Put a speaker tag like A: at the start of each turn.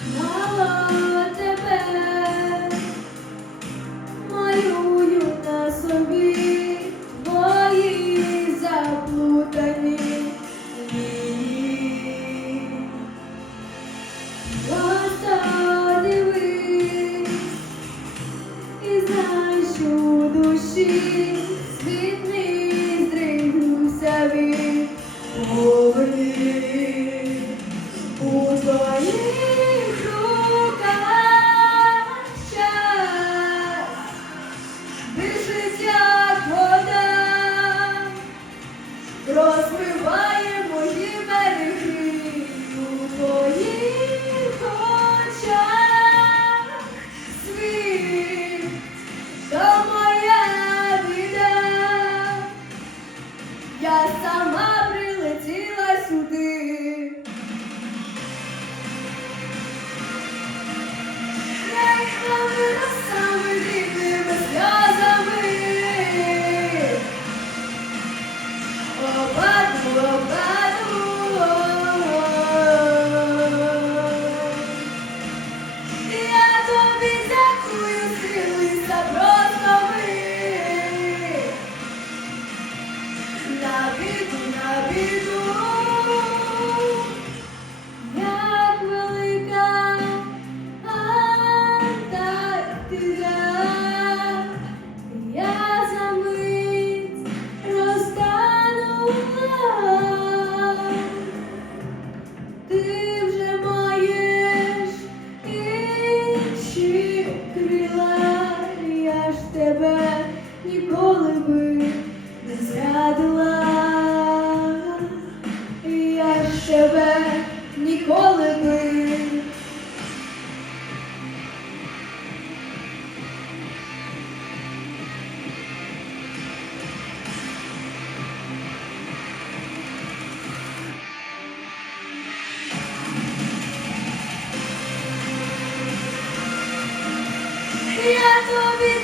A: Мало тебе малюю на собі твої заплутані дні. Просто дивись і знай, душі ти вже маєш інші крила, я ж тебе ніколи би не зрадила, я ж тебе ніколи би. তুমি